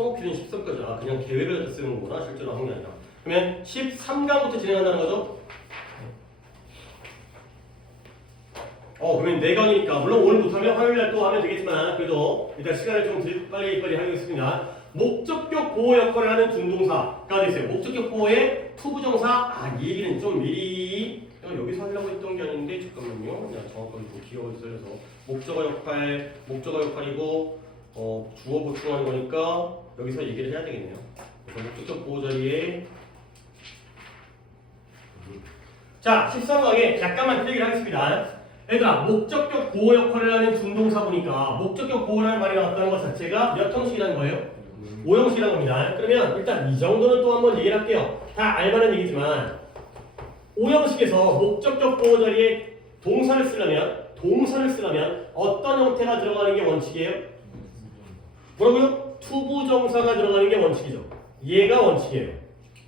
써놓기는 13까지. 아, 그냥 계획을 갖다 쓰는 거구나. 실제로 하는 게 아니라. 그러면 13강부터 진행한다는 거죠? 그러면 4강이니까 물론 오늘 못하면 화요일날 또 하면 되겠지만 그래도 일단 시간을 좀 빨리 하겠습니다. 목적격 보호 역할을 하는 준동사가 되세요. 목적격 보호의 투부정사. 이 얘기는 좀 미리 여기서 하려고 했던 게 아닌데 잠깐만요. 그냥 정확하게 좀 기억을 살려서 목적어 역할이고 주어 보충하는 거니까 여기서 얘기를 해야 되겠네요. 그래서 목적격 보호 자리에 자 13강에 약간만 얘기를 하겠습니다. 얘들아, 목적격 보호 역할을 하는 준동사 보니까 목적격 보호라는 말이 나왔다는 것 자체가 몇 형식이라는 거예요? 5형식이라는 겁니다. 그러면 일단 이 정도는 또 한번 얘기를 할게요. 다 알만한 얘기지만 5형식에서 목적격 보호 자리에 동사를 쓰려면 어떤 형태가 들어가는 게 원칙이에요? 뭐라고요? 투부정사가 들어가는 게 원칙이죠. 얘가 원칙이에요.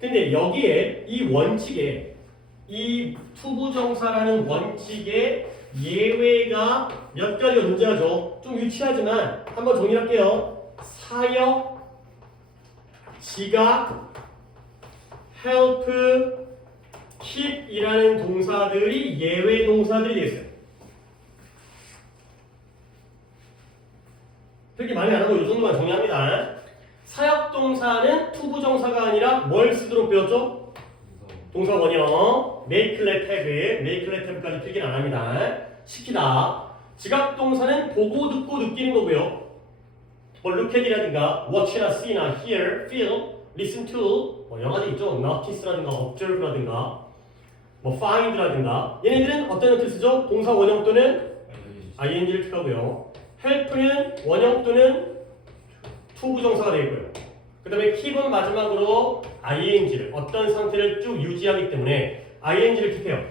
근데 여기에 이 원칙에 이 투부정사라는 원칙에 예외가 몇 가지가 존재하죠. 좀 유치하지만 한번 정리할게요. 사역, 지각, help, keep이라는 동사들이 예외 동사들이 되겠어요. 그렇게 많이 안 하고 이 정도만 정리합니다. 사역 동사는 투부정사가 아니라 뭘 쓰도록 배웠죠? 동사 원형 make, let, have까지 필기는 안 합니다. 시키다. 지각 동사는 보고 듣고 느끼는 거고요. 뭐 look at이라든가 watch나 see나 hear, feel, listen to 여러 가지 있죠. notice라든가 observe라든가 뭐 find라든가 얘네들은 어떤 형태를 쓰죠? 동사 원형 또는 ing를 필요하고요. help는 원형 또는 투부정사가 되겠고요. 그 다음에 keep은 마지막으로 ing를 어떤 상태를 쭉 유지하기 때문에 ing를 킵해요.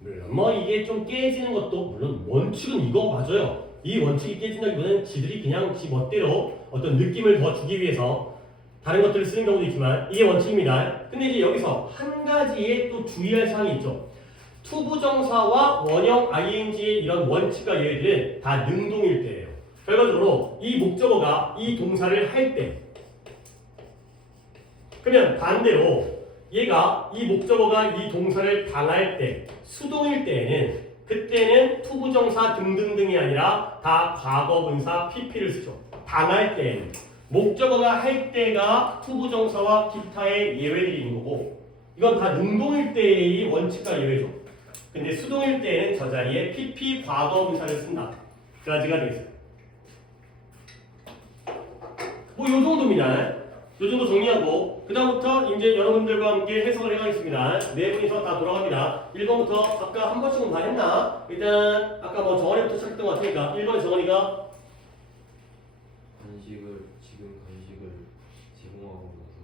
물론 뭐 이게 좀 깨지는 것도 물론 원칙은 이거 맞아요. 이 원칙이 깨진다기보다는 지들이 그냥 지 멋대로 어떤 느낌을 더 주기 위해서 다른 것들을 쓰는 경우도 있지만 이게 원칙입니다. 근데 이제 여기서 한 가지의 또 주의할 사항이 있죠. 투부정사와 원형 ing의 이런 원칙과 예외들은 다 능동일 때예요. 결과적으로 이 목적어가 이 동사를 할 때 그러면 반대로 얘가 이 목적어가 이 동사를 당할 때 수동일 때에는 그때는 투부정사 등등등이 아니라 다 과거분사 pp를 쓰죠. 당할 때에는 목적어가 할 때가 투부정사와 기타의 예외들이 있는 거고 이건 다 능동일 때의 원칙과 예외죠. 근데 수동일 때에는 저 자리에 pp 과거분사를 쓴다. 그 가지가 되겠어요. 뭐 요 정도입니다. 요 정도 정리하고 그 다음부터 이제 여러분들과 함께 해석을 해가겠습니다. 네 분이서 다 돌아갑니다. 1번부터 아까 한 번씩은 다 했나? 일단 아까 뭐 정원이부터 시작했던 것 같으니까 1번에 정원이가 지금 간식을 제공하고 나서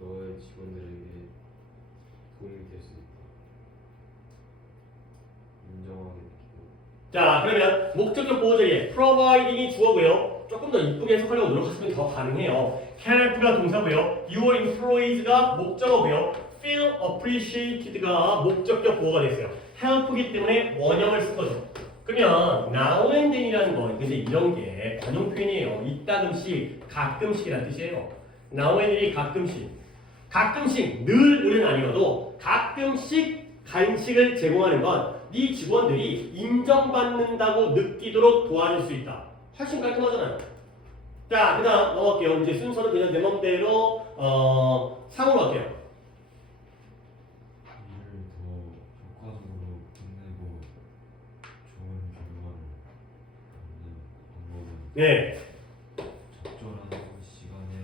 너의 직원들에게 도움이 될 수 있다. 인정하게 느끼고. 자 그러면 목적격 보호자리에 providing이 주어고요. 조금 더 이쁘게 해석하려고 노력하시면 더 가능해요. help가 동사고요. your employees가 목적어고요. feel appreciated가 목적격 보호가 됐어요. help이기 때문에 원형을 쓴 거죠. 그러면 now and then이라는 거 근데 이런 게 관용 표현이에요. 이따금씩 가끔씩이라는 뜻이에요. now and then이 가끔씩 늘은 아니어도 가끔씩 간식을 제공하는 건 네 직원들이 인정받는다고 느끼도록 도와줄 수 있다. 훨씬 깔끔하잖아요. 자, 그 다음 넘어갈게요. 이제 순서는 그냥 내 맘대로 상으로 할게요. 일을 더 효과적으로 끝내고 좋은 결과를 얻는 방법은 네, 적절한 시간에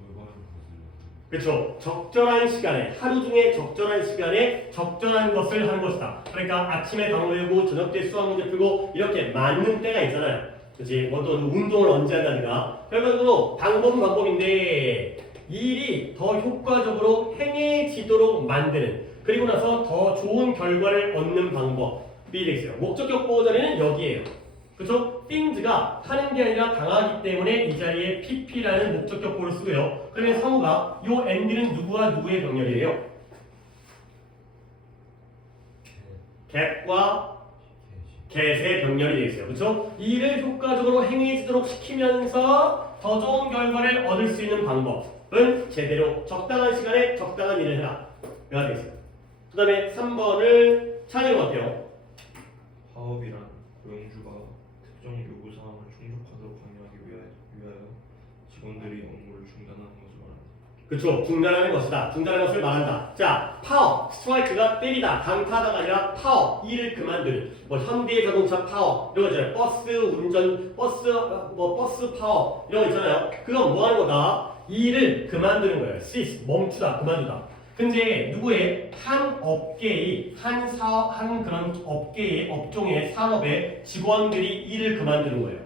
올바른 것을 하는 그렇죠. 적절한 시간에 하루 중에 적절한 시간에 적절한 것을 하는 것이다. 그러니까 아침에 단어 외우고 저녁 때 수학 문제 풀고 이렇게 맞는 때가 있잖아요. 그렇지? 뭐 또 운동을 언제 한다든가. 결과적으로 방법은 방법인데 일이 더 효과적으로 행해지도록 만드는 그리고 나서 더 좋은 결과를 얻는 방법이 되겠어요. 목적격 보호 자리는 여기에요. 그렇죠? things가 하는 게 아니라 당하기 때문에 이 자리에 pp라는 목적격 보호를 쓰고요. 그러면 상호가 요 and는 누구와 누구의 병렬이에요? get과 get의 병렬이 되겠어요. 그렇죠? 일을 효과적으로 행해지도록 시키면서 더 좋은 결과를 얻을 수 있는 방법은 제대로 적당한 시간에 적당한 일을 해라. 가 되겠습니다. 그 다음에 3번을 차이는 어때요? 파업이란 고용주가 특정 요구사항을 충족하도록 강요하기 위하여 직원들이 업무를 중단하는 것을 말한다. 그쵸. 중단하는 것이다. 중단하는 것을 말한다. 자, 파업, 스트라이크가 때리다, 강타하다가 아니라 파업, 일을 그만두는. 뭐 현대자동차 파업 이런 거 있잖아요. 버스 운전, 버스 파업 이런 거 있잖아요. 그건 뭐 하는 거다? 일을 그만두는 거예요. cease, 멈추다, 그만두다. 근데 누구의 한 업계의 한 그런 업계의 업종의 산업의 직원들이 일을 그만두는 거예요.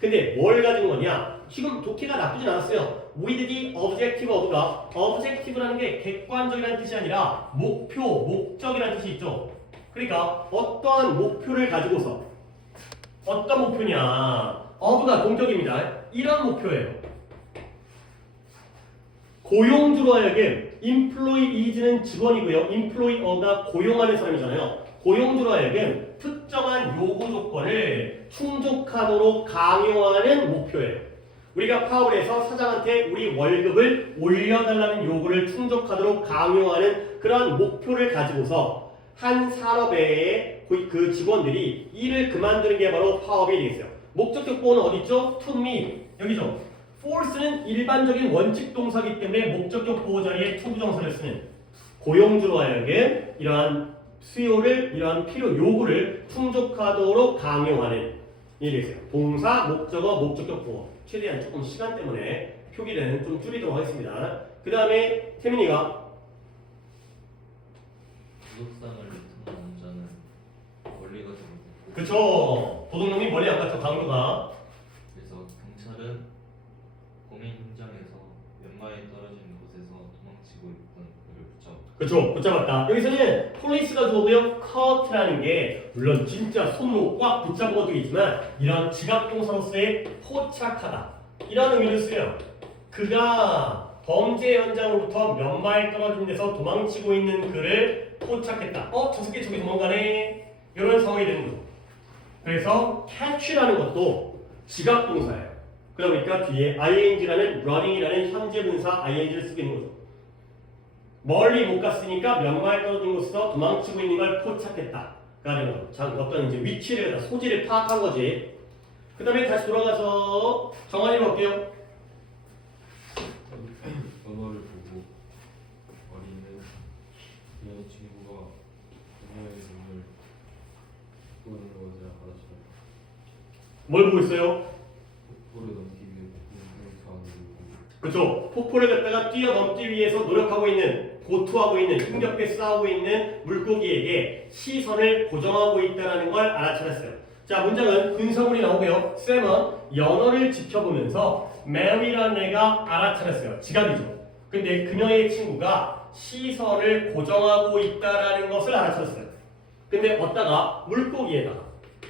근데 뭘 가진 거냐? 지금 독해가 나쁘진 않았어요. with the objective of가 objective라는 게 객관적이라는 뜻이 아니라 목표, 목적이라는 뜻이 있죠. 그러니까 어떠한 목표를 가지고서 어떤 목표냐? of가 동격입니다. 이런 목표예요. 고용주로 하여금 employee는 직원이고요. employer가 고용하는 사람이잖아요. 고용주로 하여금 특정한 요구 조건을 충족하도록 강요하는 목표예요. 우리가 파업을 해서 사장한테 우리 월급을 올려달라는 요구를 충족하도록 강요하는 그런 목표를 가지고서 한 산업의 그 직원들이 일을 그만두는 게 바로 파업이 되겠어요. 목적격 보호는 어디 있죠? to meet 여기죠. force는 일반적인 원칙 동사이기 때문에 목적격 보호 자리에 to 부정사를 쓰는 고용주로 하여금 이러한 수요를 이러한 필요 요구를 충족하도록 강요하는 일이 있어요. 동사, 목적어, 목적격 보호. 최대한 조금 시간 때문에 표기는 좀 줄이도록 하겠습니다. 그 다음에 태민이가 도덕상을 나타낸 남자는 멀리가 됩니다. 그쵸. 도둑놈이 멀리 안 갔죠. 강도가. 그래서 경찰은 범인 현장에서 몇 마일 떨어진 곳에서 도망치고 있던 그를 붙잡았다. 그쵸. 붙잡았다. 여기서는 폴리스가 주어고요. cut라는 게 물론 진짜 손으로 꽉 붙잡은 것도 있지만 이런 지각동사로서의 포착하다 이런 의미를 쓰여요. 그가 범죄 현장으로부터 몇 마일 떨어진 데서 도망치고 있는 그를 포착했다. 저 새끼 저기 도망가네. 이런 상황이 되는 거죠. 그래서 catch라는 것도 지각동사예요. 그러다 보니까 뒤에 ing라는 running이라는 현재 분사 ing를 쓰게 되는 거죠. 멀리 못 갔으니까 몇 마일 떨어진 곳에서 도망치고 있는 걸 포착했다. 가는 거. 자, 어떤 이제 위치를, 소지를 파악한 거지. 그 다음에 다시 돌아가서 정한이로 볼게요. 언어를 보고 어린이는 그녀의 친구가 그녀의 눈을 보는 것을 알아차렸다. 뭘 보고 있어요? 폭포를 넘기 위해 공격하는 누르고 그쵸. 폭포를 갖다가 뛰어넘기 위해서 노력하고 있는, 고투하고 있는, 힘겹게 싸우고 있는 물고기에게 시선을 고정하고 있다는 걸 알아차렸어요. 자, 문장은 근성문이 나오고요. 쌤은 연어를 지켜보면서 메리라는 애가 알아차렸어요. 지각이죠. 근데 그녀의 친구가 시선을 고정하고 있다는 것을 알아차렸어요. 근데 어디다가 물고기에다가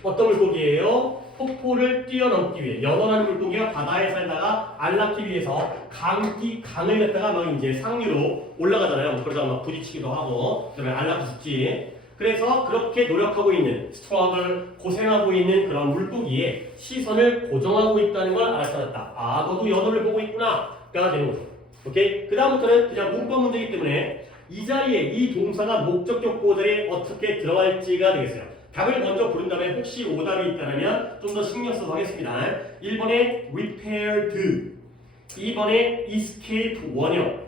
어떤 물고기예요? 폭포를 뛰어넘기 위해 연어라는 물고기가 바다에 살다가 안락기 위해서 강을 갖다가 막 이제 상류로 올라가잖아요. 그러다가 막 부딪히기도 하고 그다음에 안락기 죽지. 그래서 그렇게 노력하고 있는 스트러글 고생하고 있는 그런 물고기에 시선을 고정하고 있다는 걸 알아차렸다. 아, 너도 연어를 보고 있구나가 되는 거죠. 오케이? 그 다음부터는 그냥 문법 문제이기 때문에 이 자리에 이 동사가 목적격 보호 자리에 어떻게 들어갈지가 되겠어요. 답을 먼저 부른 다음에 혹시 오답이 있다면 좀 더 신경 써서 하겠습니다. 1번에 repaired, 2번에 escape 원형,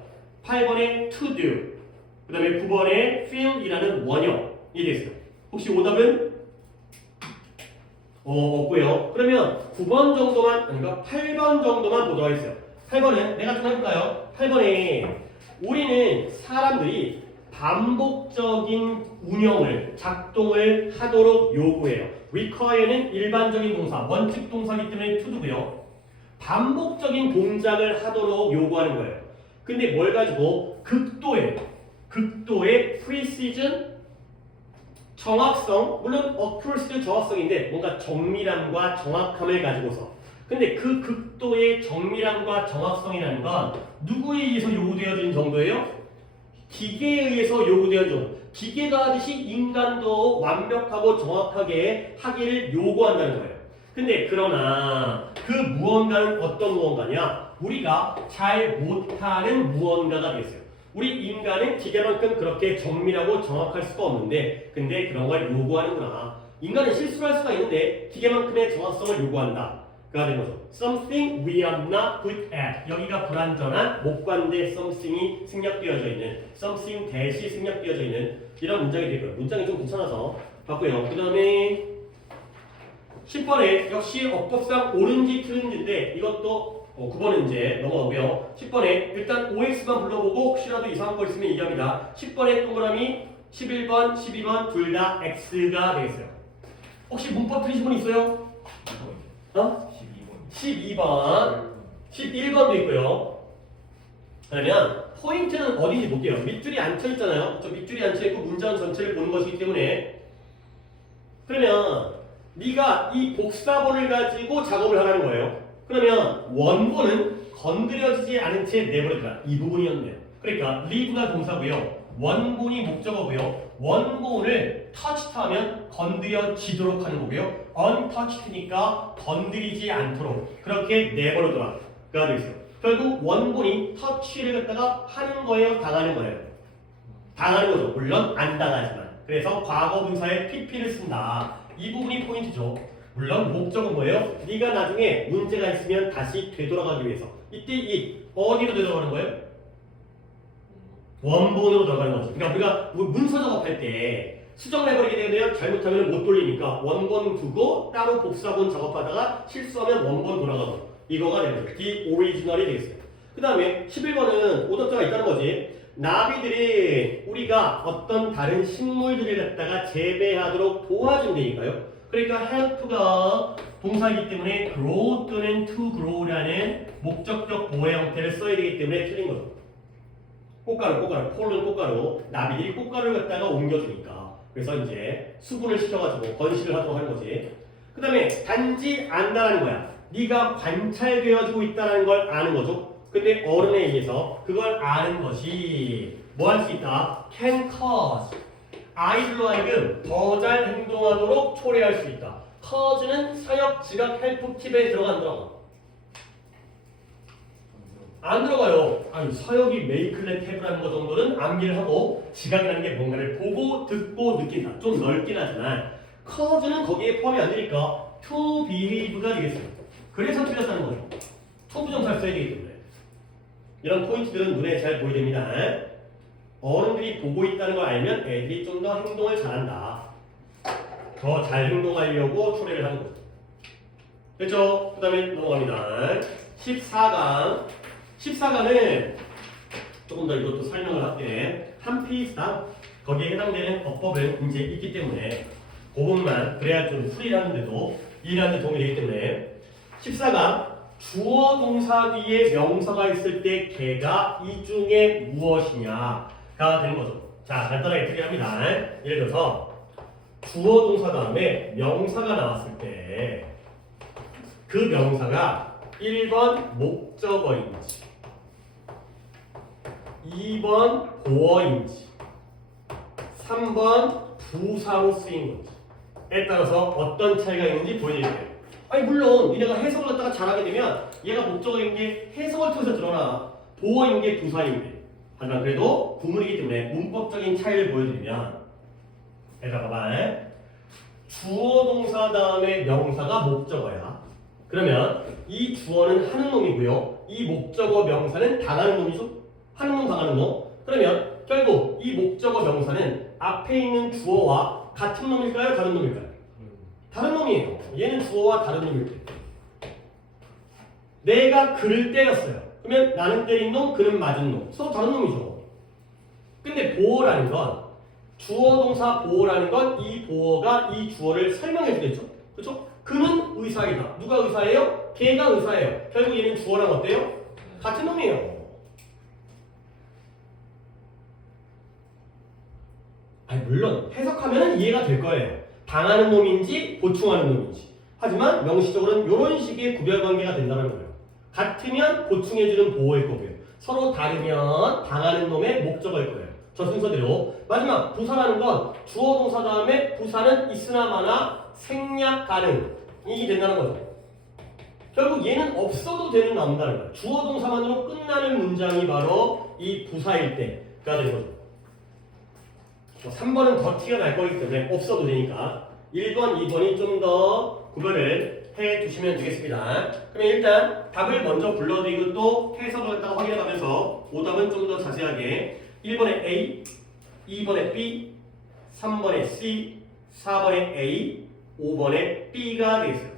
8번에 to do, 그 다음에 9번에 fill이라는 원형이 되겠어요. 혹시 오답은? 없고요. 그러면 9번 정도만, 아닌가? 8번 정도만 보도록 하겠어요. 8번은 내가 좀 해볼까요? 8번에 우리는 사람들이 반복적인 운영을, 작동을 하도록 요구해요. require는 일반적인 동사, 원칙 동사이기 때문에 to도고요. 반복적인 동작을 하도록 요구하는 거예요. 근데 뭘 가지고? 극도의 precision, 정확성, 물론 accuracy도 정확성인데 뭔가 정밀함과 정확함을 가지고서. 근데 그 극도의 정밀함과 정확성이라는 건 누구에 의해서 요구되어진 정도예요? 기계에 의해서 요구되어진 정도. 기계가 하듯이 인간도 완벽하고 정확하게 하기를 요구한다는 거예요. 근데 그러나 그 무언가는 어떤 무언가냐? 우리가 잘 못하는 무언가가 되겠어요. 우리 인간은 기계만큼 그렇게 정밀하고 정확할 수가 없는데 근데 그런 걸 요구하는구나. 인간은 실수를 할 수가 있는데 기계만큼의 정확성을 요구한다. 그가 된 거죠. Something we are not good at. 여기가 불완전한 목관대 something이 생략되어져 있는 something 대시 생략되어져 있는 이런 문장이 되고요. 문장이 좀 괜찮아서 봤고요. 그 다음에 10번에 역시 어법상 옳은지 틀린지인데 이것도 9번은 이제 넘어가고요. 10번에 일단 OX만 불러보고 혹시라도 이상한 거 있으면 얘기합니다. 10번에 동그라미 11번, 12번 둘 다 X가 되겠어요. 혹시 문법 틀리신 분 있어요? 12번, 11번도 있고요. 그러면 포인트는 어디인지 볼게요. 밑줄이 앉혀있잖아요. 저 밑줄이 앉혀있고 문장 전체를 보는 것이기 때문에 그러면 네가 이 복사본을 가지고 작업을 하라는 거예요. 그러면 원본은 건드려지지 않은 채 내버려둬라. 이 부분이었네요. 그러니까 leave가 동사고요. 원본이 목적어고요. 원본을 touch하면 건드려지도록 하는 거고요. untouched니까 건드리지 않도록 그렇게 내버려둬라가 되어 있어요. 결국 원본이 touch를 갖다가 하는 거예요, 당하는 거예요. 당하는 거죠. 물론 안 당하지만. 그래서 과거 분사에 pp를 쓴다. 이 부분이 포인트죠. 물론 목적은 뭐예요? 네가 나중에 문제가 있으면 다시 되돌아가기 위해서. 이때 이 어디로 되돌아가는 거예요? 원본으로 들어가는 거죠. 그러니까 우리가 문서 작업할 때 수정해버리게 되면 잘못하면 못 돌리니까 원본 두고 따로 복사본 작업하다가 실수하면 원본 돌아가고 이거가 되는 거죠. The original이 되겠어요. 그 다음에 11번은 오답자가 있다는 거지. 나비들이 우리가 어떤 다른 식물들을 갖다가 재배하도록 도와준다니까요. 그러니까 help가 동사이기 때문에 grow 또는 to grow라는 목적격 보호 형태를 써야 되기 때문에 틀린 거죠. 꽃가루, 폴은 꽃가루, 나비들이 꽃가루를 갖다가 옮겨주니까 그래서 이제 수분을 시켜가지고 건식을 하도록 하는 거지. 그 다음에 단지 안다라는 거야. 네가 관찰되어지고 있다는 걸 아는 거죠. 근데 어른에 의해서 그걸 아는 것이 뭐 할 수 있다? can cause 아이들로 하여금 더 잘 행동하도록 초래할 수 있다. cause는 사역, 지각, help, 팁에 들어간다. 안 들어가요. 아니 사역이 make를 탭이라는 거 정도는 암기를 하고 지각이라는 게 뭔가를 보고 듣고 느낀다. 좀 넓긴 하지만 cause는 거기에 포함이 안 되니까 to behave가 되겠어요. 그래서 틀렸다는 거죠. to 부정사를 써야 되기 때문에 이런 포인트들은 눈에 잘 보여집니다. 어른들이 보고 있다는 걸 알면 애들이 좀 더 행동을 잘한다. 더 잘 행동하려고 초래를 하는 거죠. 됐죠? 그 다음에 넘어갑니다. 14강 14강은 조금 더 이것도 설명을 할게. 한 페이지당 거기에 해당되는 어법은 이제 있기 때문에 그 부분만 그래야 좀 풀이를 하는데도 이해하는 데 도움이 되기 때문에 14강 주어 동사 뒤에 명사가 있을 때 걔가 이 중에 무엇이냐가 되는 거죠. 자, 간단하게 풀이 합니다. 예를 들어서 주어 동사 다음에 명사가 나왔을 때 그 명사가 1번 목적어인지 2번 보어인지 3번 부사로 쓰인 건지에 따라서 어떤 차이가 있는지 보여드릴게요. 아니 물론 니네가 해석을 갖다가 잘하게 되면 얘가 목적어인 게 해석을 통해서 드러나 보어인 게 부사인데 하지만 그래도 구문이기 때문에 문법적인 차이를 보여드리면 얘들아 봐봐. 주어 동사 다음에 명사가 목적어야. 그러면 이 주어는 하는 놈이고요. 이 목적어 명사는 당하는 놈이죠. 하는 놈 당하는 놈. 그러면 결국 이 목적어 명사는 앞에 있는 주어와 같은 놈일까요? 다른 놈일까요? 다른 놈이에요. 얘는 주어와 다른 놈일 때. 내가 그를 때렸어요. 그러면 나는 때린 놈, 그는 맞은 놈. 서로 다른 놈이죠. 근데 보어라는 건 주어 동사 보어라는 건 이 보어가 이 주어를 설명해 주겠죠. 그렇죠? 그는 의사이다. 누가 의사예요? 걔가 의사예요. 결국 얘는 주어랑 어때요? 같은 놈이에요. 아니 물론 해석하면 이해가 될 거예요. 당하는 놈인지 보충하는 놈인지. 하지만 명시적으로는 이런 식의 구별관계가 된다는 거예요. 같으면 보충해주는 보호일 거고요. 서로 다르면 당하는 놈의 목적어일 거예요. 저 순서대로. 마지막 부사라는 건 주어 동사 다음에 부사는 있으나 마나 생략 가능이 이게 된다는 거죠. 결국 얘는 없어도 되는 나온다는 거야. 주어 동사만으로 끝나는 문장이 바로 이 부사일 때가 되는 거죠. 3번은 더 티가 날 거기 때문에 없어도 되니까 1번, 2번이 좀 더 구별을 해 두시면 되겠습니다. 그러면 일단 답을 먼저 불러드리고 또 해석을 갖다가 확인해 가면서 오답은 좀 더 자세하게 1번에 A, 2번에 B, 3번에 C, 4번에 A, 5번에 B가 되겠어요.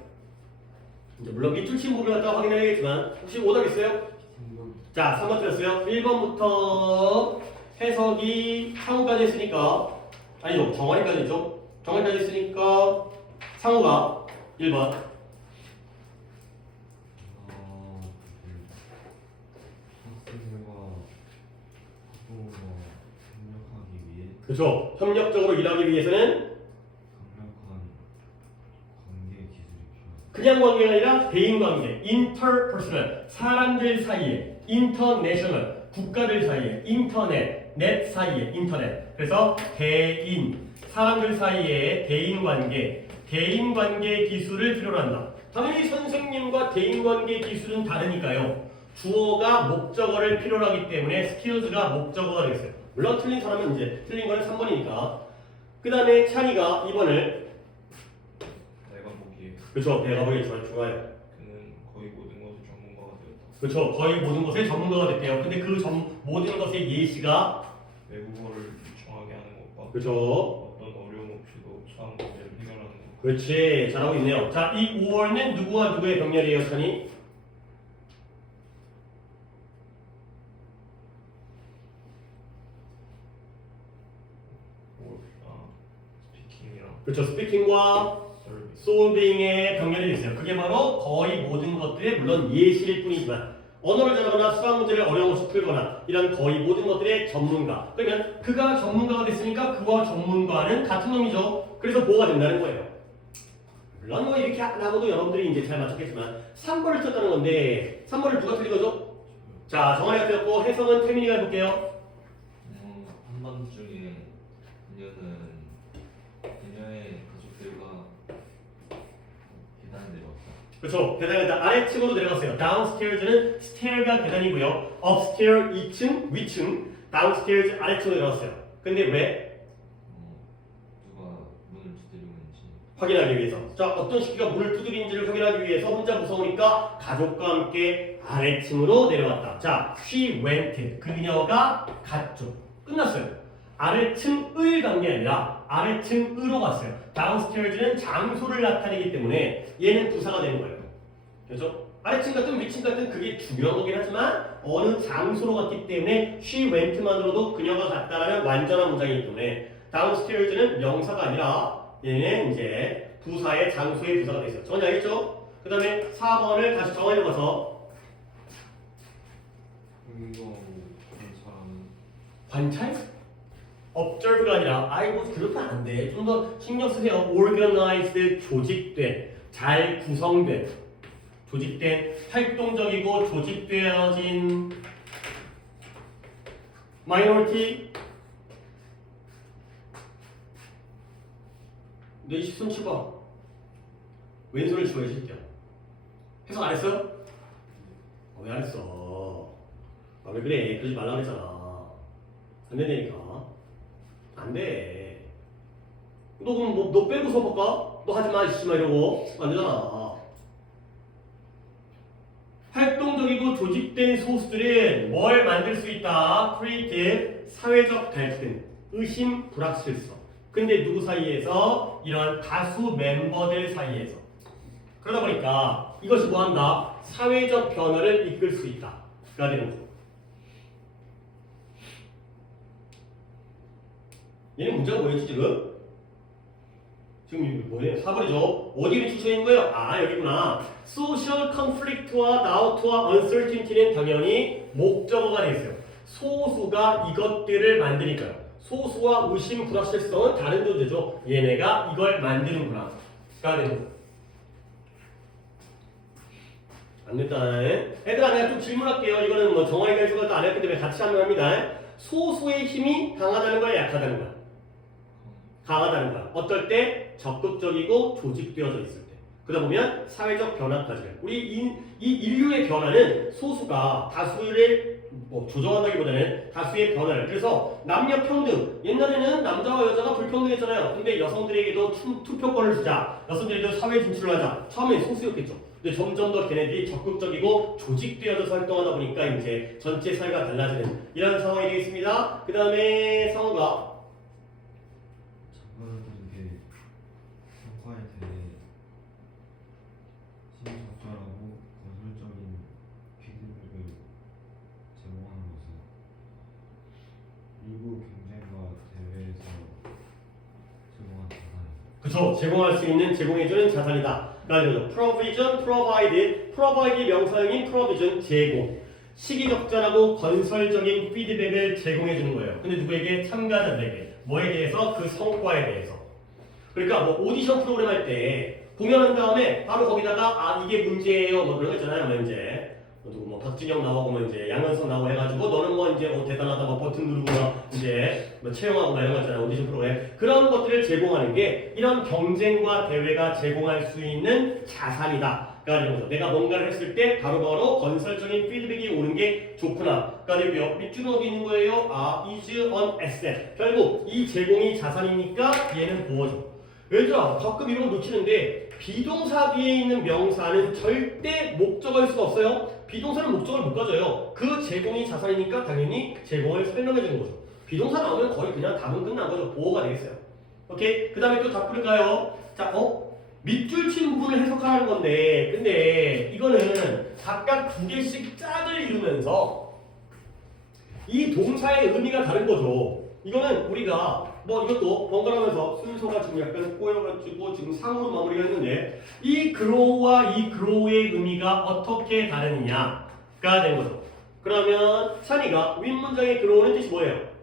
이제 물론 밑줄 친 부분을 갖다가 확인해야겠지만 혹시 오답 있어요? 자, 3번 틀렸어요. 1번부터 해석이 상우까지 했으니까 아니죠. 정원이까지 했죠. 정원이까지 했으니까 상우가 1번. 학생들과 학부모가 협력하기 위해 그렇죠. 협력적으로 일하기 위해서는 강력한 관계 기술이 필요하다. 그냥 관계가 아니라 대인 관계, interpersonal, 사람들 사이에, international, 국가들 사이에, 인터넷, 넷 사이에, 인터넷. 그래서 대인, 사람들 사이에 대인 관계, 대인 관계 기술을 필요로 한다. 당연히 선생님과 대인 관계 기술은 다르니까요. 주어가 목적어를 필요로 하기 때문에 skills가 목적어가 되겠어요. 물론 틀린 사람은 이제 틀린 거는 3번이니까. 그 다음에 찬이가 2번을 내가 보기에 그렇죠. 내가 보기에 정말 좋아요. 그는 거의 모든 것의 전문가가 되었다. 그렇죠. 거의 모든 것의 전문가가 됐대요. 근데 그 모든 것의 예시가 외국어를 유창하게 하는 것과 그렇죠. 어떤 어려움 없이도 수학 문제를 해결하는 것. 그렇지. 잘하고 있네요. 자, 이 5월은 누구와 누구의 병렬이에요, 찬이? 스피킹이랑 그렇죠. 스피킹과 서비스. 솔빙의 병렬이 있어요. 그게 바로 거의 모든 것들의 물론 예시일 뿐이지만 언어를 잘하거나 수학 문제를 어려운 것을 풀거나 이런 거의 모든 것들의 전문가. 그러면 그가 전문가가 됐으니까 그와 전문가는 같은 놈이죠. 그래서 뭐가 된다는 거예요. 물론 뭐 이렇게 안 하고도 여러분들이 이제 잘 맞췄겠지만 3번을 틀었다는 건데 3번을 누가 틀린 거죠? 자, 정한이가 틀렸고 해석은 태민이가 해볼게요. 한밤중에 그녀의 가족들과 계단을 내려왔다. 그렇죠. 계단에다 아래층으로 내려갔어요. downstairs는 stair가 계단이고요. upstair 2층, 위층, downstairs 아래층으로 내려갔어요. 근데 왜? 누가 문을 두드리고 있는지. 확인하기 위해서. 자, 어떤 시기가 문을 두드리는지를 확인하기 위해서 혼자 무서우니까 가족과 함께 아래층으로 내려갔다. 자, she went. 그녀가 갔죠. 끝났어요. 아래층을 간 게 아니라 아래층으로 갔어요. downstairs는 장소를 나타내기 때문에 얘는 부사가 되는 거예요. 그렇죠? 아래층 같은 위층 같은 그게 중요한 거긴 하지만 어느 장소로 갔기 때문에 she went만으로도 그녀가 갔다라는 완전한 문장이기 때문에 downstairs는 명사가 아니라 얘는 이제 부사의 장소의 부사가 되어 있어요. 정원이 알겠죠? 그 다음에 4번을 다시 정원에 가서 흥미하고 관찰하는 관찰? observe가 아니라 아이고 그렇게 안 돼. 좀 더 신경 쓰세요. organized 조직된, 잘 구성된, 조직된, 활동적이고 조직되어진 minority. 내 손 치봐. 왼손을 치워 이 새끼야. 해석 안 했어? 왜 안 했어? 아, 왜 그래? 그러지 말라고 그랬잖아. 안 된다니까. 안 돼. 너 그럼 뭐, 너 빼고 서볼까? 너 하지 마, 이씨마 이러고. 안 되잖아. 활동적이고 조직된 소수들은 뭘 만들 수 있다? creative, 사회적 갈등, 의심, 불확실성. 근데 누구 사이에서? 이런 다수 멤버들 사이에서. 그러다 보니까 이것이 뭐한다? 사회적 변화를 이끌 수 있다. 가 되는 거죠. 얘는 문제가 뭐였지 지금? 지금 이거 뭐예요? 4번이죠. 어디에 추천인 거예요? 아 여기구나. Social conflict와 doubt와 uncertainty는 당연히 목적어가 되겠어요. 소수가 이것들을 만드니까요. 소수와 의심, 불확실성은 다른 존재죠. 얘네가 이걸 만드는구나. 가 되는 거예요. 안 됐다. 애들아 내가 좀 질문할게요. 이거는 뭐 정화이가 해석을 안 했기 때문에 같이 하면 합니다. 소수의 힘이 강하다는 거야, 약하다는 거야? 강하다는 거야. 어떨 때? 적극적이고 조직되어져 있을 때. 그러다 보면 사회적 변화까지. 우리 이 인류의 변화는 소수가 다수를 조정한다기보다는 다수의 변화를. 그래서 남녀 평등. 옛날에는 남자와 여자가 불평등했잖아요. 근데 여성들에게도 투표권을 주자. 여성들에게도 사회 진출을 하자. 처음엔 소수였겠죠. 근데 점점 더 걔네들이 적극적이고 조직되어서 활동하다 보니까 이제 전체 사회가 달라지는 이런 상황이 되겠습니다. 그 다음에 상호가 작가들에게 성과에 대해 시민적절하고 건설적인 피드백을 제공하는 것은 일부 경쟁과 대회에서 제공한 자산입니다. 그쵸, 제공할 수 있는 제공해주는 자산이다. 그러니까 provision, provide의 명사형인 provision, 제공. 시기적절하고 건설적인 피드백을 제공해주는 거예요. 근데 누구에게? 참가자들에게. 뭐에 대해서? 그 성과에 대해서. 그러니까 뭐 오디션 프로그램 할 때 공연한 다음에 바로 거기다가 이게 문제예요 뭐 그런 거 있잖아요. 뭐 이제 누구 뭐 박진영 나오고 뭐 이제 양현석 나오고 해가지고 너는 뭐 이제 대단하다 뭐 버튼 누르고 뭐 이제 뭐 채용하고 뭐 이런 거 있잖아요. 오디션 프로그램 그런 것들을 제공하는 게 이런 경쟁과 대회가 제공할 수 있는 자산이다. 그러니까 내가 뭔가를 했을 때 바로바로 건설적인 피드백이 오는 게 좋구나. 그러니까 밑줄은 어디 있는 거예요? is an asset. 결국 이 제공이 자산이니까 얘는 보어줘. 얘들아 가끔 이런 거 놓치는데 비동사 뒤에 있는 명사는 절대 목적어일 수가 없어요. 비동사는 목적을 못 가져요. 그 제공이 자산이니까 당연히 제공을 설명해 주는 거죠. 비동사 나오면 거의 그냥 답은 끝난 거죠. 보어가 되겠어요. 오케이? 그 다음에 또 답 풀까요? 자, 밑줄 친 부분을 해석하는 건데 근데 이거는 각각 두 개씩 짝을 이루면서 이 동사의 의미가 다른 거죠. 이거는 우리가 뭐 이것도 번갈아가면서 순서가 지금 약간 꼬여가지고 지금 상으로 마무리가 했는데 이 grow와 이 grow의 의미가 어떻게 다르느냐가 되는 거죠. 그러면 찬이가 윗문장의 grow는 뜻이 뭐예요?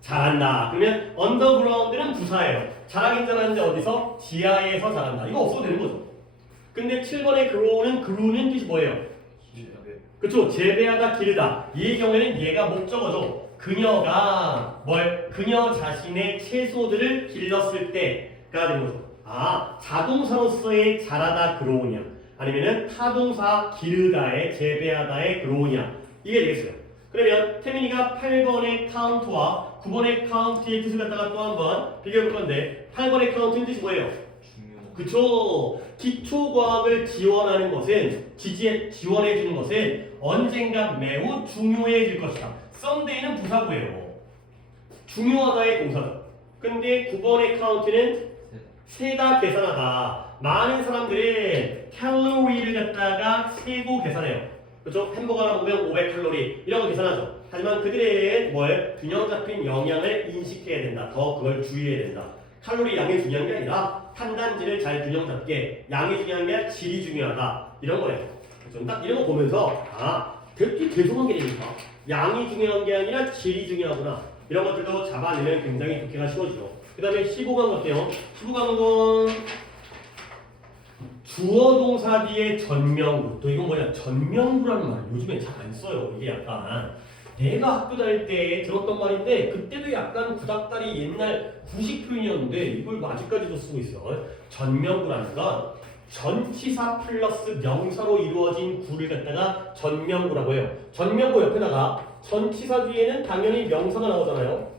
잘한다. 그러면 underground는 부사예요. 잘하긴 잘하는데 어디서? 지하에서 잘한다. 이거 없어도 되는 거죠. 근데 7번의 grow는 뜻이 뭐예요? 그쵸? 재배하다, 기르다. 이 경우에는 얘가 목적어죠. 그녀가 그녀 자신의 채소들을 길렀을 때가 되는 거죠. 자동사로서의 잘하다 grow냐 아니면은 타동사 기르다의 재배하다의 grow냐 이게 되겠어요. 그러면 태민이가 8번의 카운트와 9번의 카운트의 뜻을 갖다가 또 한번 비교해 볼 건데 8번의 카운트는 뜻이 뭐예요? 그쵸. 기초과학을 지원하는 것은 지원해 주는 것은 언젠가 매우 중요해질 것이다. 썸데이는 부사고예요. 중요하다의 동사죠. 근데 9번의 카운트는 세다 계산하다. 많은 사람들은 칼로리를 갖다가 세고 계산해요. 그렇죠? 햄버거 하나 먹으면 500칼로리 이런 거 계산하죠. 하지만 그들의 균형 잡힌 영양을 인식해야 된다. 더 그걸 주의해야 된다. 칼로리 양이 중요한 게 아니라 탄단지를 잘 균형 잡게 양이 중요한 게 아니라 질이 중요하다. 이런 거예요. 그렇죠? 딱 이런 거 보면서 되게 죄송한 게 되니까 양이 중요한 게 아니라 질이 중요하구나. 이런 것들도 잡아내면 굉장히 독해가 쉬워지죠. 그 다음에 15강 어때요? 15강은 주어 동사 뒤에 전명구. 또 이건 뭐냐? 전명구라는 말을 요즘에 잘 안 써요. 이게 약간 내가 학교 다닐 때 들었던 말인데 그때도 약간 구닥다리 옛날 구식 표현이었는데 이걸 뭐 아직까지도 쓰고 있어. 전명구라는 건 전치사 플러스 명사로 이루어진 구를 갖다가 전명구라고 해요. 전명구 옆에다가 전치사 뒤에는 당연히 명사가 나오잖아요.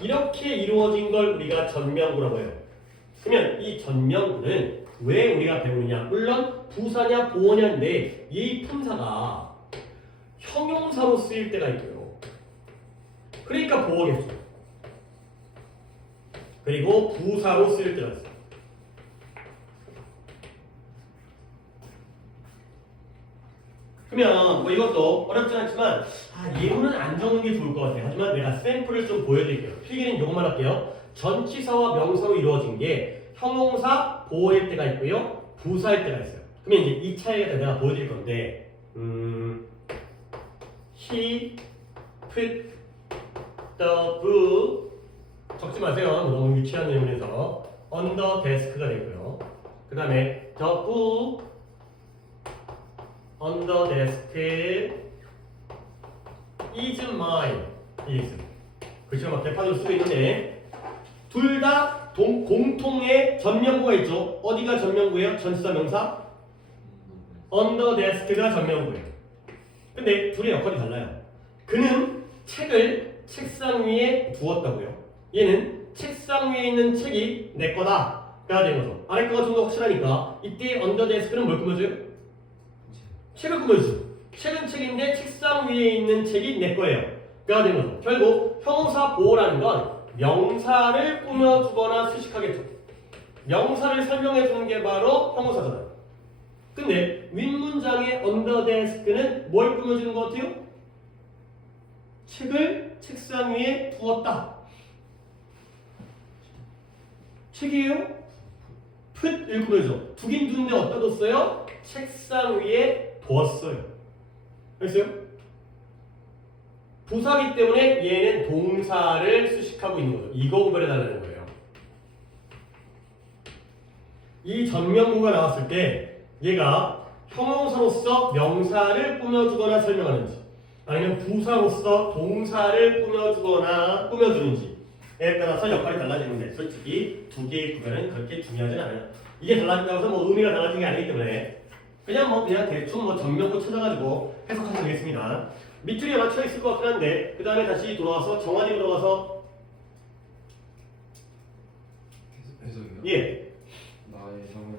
이렇게 이루어진 걸 우리가 전명구라고 해요. 그러면 이 전명구는 왜 우리가 배우느냐? 물론 부사냐 보어냐인데 이 품사가 형용사로 쓰일 때가 있고요. 그러니까 보어겠죠. 그리고 부사로 쓰일 때가 있어요. 그러면 뭐 이것도 어렵지 않지만 예문은 안 적는 게 좋을 것 같아요. 하지만 내가 샘플을 좀 보여드릴게요. 필기는 이것만 할게요. 전치사와 명사로 이루어진 게 형용사 보어일 때가 있고요. 부사일 때가 있어요. 그러면 이제 이 차이가 내가 보여드릴 건데 He put the book 적지 마세요. 너무 유치한 예문에서 on the desk가 되고요. 그 다음에 the book on the desk is mine. is. 그렇죠. 막 대판으로 쓰고 있는데 둘 다 공통의 전명구가 있죠. 어디가 전명구예요? 전치사 명사? 언더 데스크가 전명구예요. 근데 둘의 역할이 달라요. 그는 책을 책상 위에 두었다고요. 얘는 책상 위에 있는 책이 내 거다 가 된 거죠. 아래 거가 좀 더 확실하니까 이때 언더 데스크는 뭘 꾸며줘요? 책을 꾸며주죠. 책은 책인데 책상 위에 있는 책이 내 거예요 가 된 거죠. 결국 형용사 보호라는 건 명사를 꾸며주거나 수식하겠죠. 명사를 설명해주는 게 바로 형용사잖아요. 근데 윗문장의 언더 데스크는 뭘 꾸며주는 것 같아요? 책을 책상 위에 두었다. 책이에요? 풋을 꾸며줘. 두긴 두는데 어디다 뒀어요? 책상 위에 두었어요. 알겠어요? 부사기 때문에 얘는 동사를 수식하고 있는 거죠. 이거 구별해달라는 거예요. 이 전명구가 나왔을 때 얘가 형용사로서 명사를 꾸며주거나 설명하는지 아니면 부사로서 동사를 꾸며주거나 꾸며주는지에 따라서 역할이 달라지는데 솔직히 두 개의 구별은 그렇게 중요하진 않아요. 이게 달라진다고 해서 뭐 의미가 달라진 게 아니기 때문에 그냥 대충 전명구 찾아가지고 해석하시면 되겠습니다. 밑줄에 맞춰 있을 것 같긴 한데 그 다음에 다시 돌아와서 정한이로 들어가서 해석이요? 예 나의 형은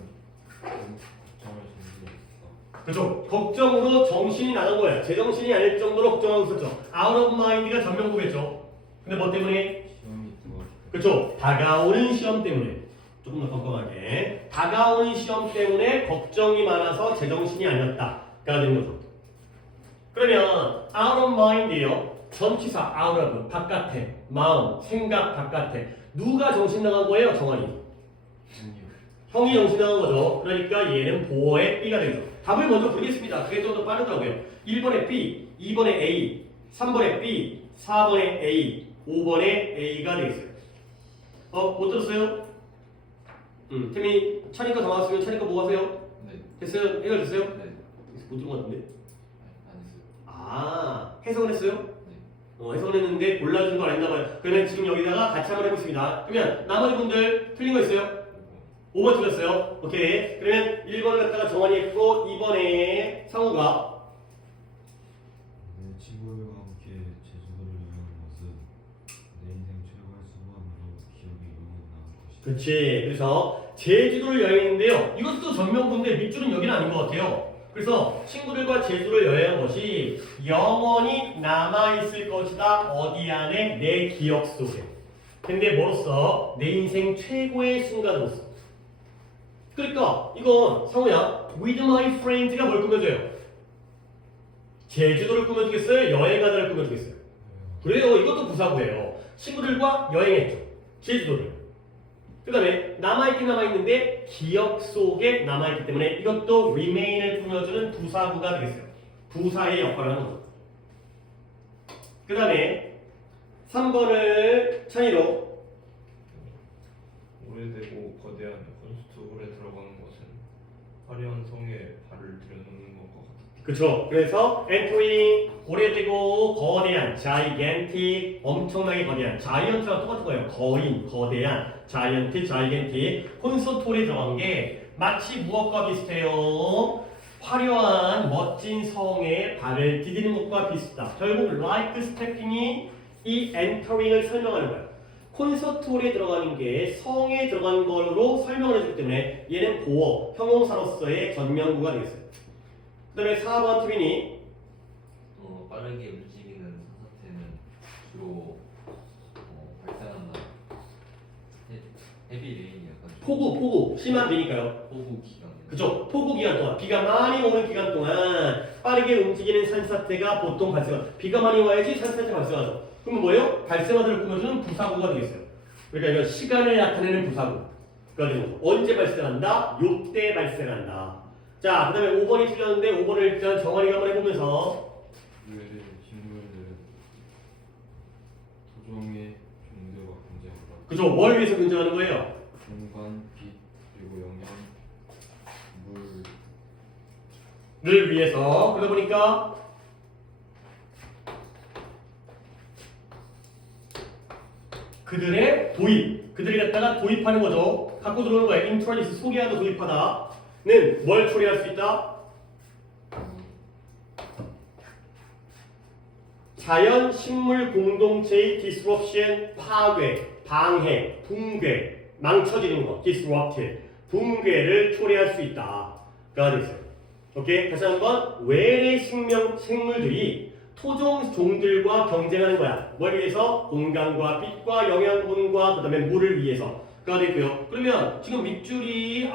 걱정을 준비했어. 그죠. 걱정으로 정신이 나간 거예요. 제정신이 아닐 정도로 걱정하고 있었죠. out of mind가 전명구겠죠. 근데 뭐 때문에? 시험이 들어왔을 그쵸. 다가오는 시험 때문에. 조금 더 깜깜하게. 다가오는 시험 때문에 걱정이 많아서 제정신이 아니었다가 된 거죠. 그러면 out of mind이요. 전치사 out of 바깥에, 마음, 생각 바깥에. 누가 정신 나간 거예요? 정한이. 형이요. 형이 정신 나간 거죠. 그러니까 얘는 보어의 B가 되죠. 답을 먼저 부르겠습니다. 그게 좀 더 빠르더라고요. 1번에 B, 2번에 A, 3번에 B, 4번에 A, 5번에 A가 되겠어요. 못 들었어요? 태민이 차니까 더 나왔으면 차니까 뭐 하세요? 네. 됐어요? 해결됐어요? 네. 못 들은 것 같은데? 안 했어요. 아, 해석은 했어요? 네. 해석은 했는데 골라준 걸 했나 봐요. 그러면 지금 여기다가 같이 한번 해보겠습니다. 그러면 나머지 분들 틀린 거 있어요? 5번 틀렸어요. 오케이. 그러면 1번을 갖다가 정한이 했고 2번에 상우가 내 친구들과 함께 제주도를 여행한 것은 내 인생 최고의 순간으로 기억에 영원히 남을 것이다. 그치. 그래서 제주도를 여행했는데요. 이것도 전명구인데 밑줄은 여기는 아닌 것 같아요. 그래서 친구들과 제주도를 여행한 것이 영원히 남아있을 것이다. 어디 안에? 내 기억 속에. 근데 뭐로써? 내 인생 최고의 순간으로서. 그러니까 이건 상우야 with my friends가 뭘 꾸며줘요? 제주도를 꾸며주겠어요? 여행가다를 꾸며주겠어요? 그래요. 이것도 부사구예요. 친구들과 여행했죠. 제주도를. 그 다음에 남아있긴 남아있는데 기억 속에 남아있기 때문에 이것도 remain을 꾸며주는 부사구가 되겠어요. 부사의 역할을 하는 거죠. 그 다음에 3번을 찬이로 오래되고 거대한 콘스트홀에 들어가는 것은 화려한 성에 발을 들여놓는 것과 같았다. 그쵸. 그래서 entering 오래되고 거대한 gigantic 엄청나게 거대한 자이언트랑 똑같은 거예요. 거인, 거대한 자이언트, gigantic 콘서트홀에 들어간 게 마치 무엇과 비슷해요? 화려한 멋진 성에 발을 디디는 것과 비슷하다. 결국 like stepping이 이 entering을 설명하는 거예요. 콘서트홀에 들어가는 게 성에 들어간 걸로 설명을 해주기 때문에 얘는 보어, 형용사로서의 전명구가 되겠어요. 그 다음에 4번 태빈이 빠르게 움직이는 산사태는 주로 발생한다. 헤비 레인이 약간 폭우 심한 비니까요. 폭우 기간. 그죠? 폭우 기간 동안 비가 많이 오는 기간 동안 빠르게 움직이는 산사태가 보통 발생하죠. 비가 많이 와야지 산사태가 발생하죠. 그럼 뭐예요? 발생하다를 꾸며주는 부사구가 되겠어요. 그러니까 이건 시간을 나타내는 부사구가 되는 거죠. 언제 발생한다? 요때 발생한다. 자, 그 다음에 5번이 틀렸는데 5번을 일단 정환이가 한번 해보면서 왜 식물들은 토종의 종류가 굉장하다. 그죠? 뭘 위해서 긍정하는 거예요? 공간, 빛, 그리고 영양, 물, 를 위해서. 그러다 보니까 그들의 도입. 그들이 갖다가 도입하는 거죠. 갖고 들어오는 거예요. introduce 소개하다 도입하다는 뭘 처리할 수 있다? 자연 식물 공동체의 disruption 파괴, 방해, 붕괴, 망쳐지는 거, disrupt, 붕괴를 초래할 수 있다가 되겠어요. 오케이? 다시 한번 외래 생물들이 토종 종들과 경쟁하는 거야. 뭘 위해서? 공간과 빛과 영양분과 그다음에 물을 위해서가 되고요. 그러면 지금 밑줄이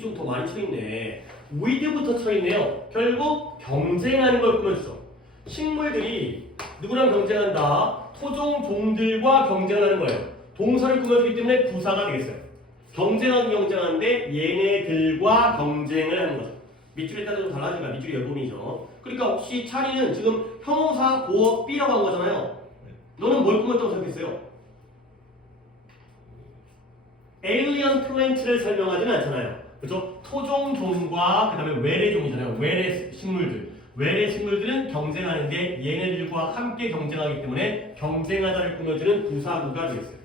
좀 더 많이 쳐 있네. with부터 쳐 있네요. 결국 경쟁하는 걸 꾸며주죠. 식물들이 누구랑 경쟁한다? 토종 종들과 경쟁하는 거예요. 동사를 꾸며주기 때문에 부사가 되겠어요. 경쟁하는데 얘네들과 경쟁을 하는 거죠. 밑줄에 따라 좀 달라지니까 밑줄이 열번이죠. 그러니까 혹시 차리는 지금 형용사 보어 B라고 한 거잖아요. 너는 뭘 꾸몄다고 생각했어요? 에일리언 플랜트를 설명하지는 않잖아요. 그렇죠? 토종 종과 그 다음에 외래 종이잖아요. 외래 식물들. 외래 식물들은 경쟁하는데 얘네들과 함께 경쟁하기 때문에 경쟁하다를 꾸며주는 부사구가 되겠어요.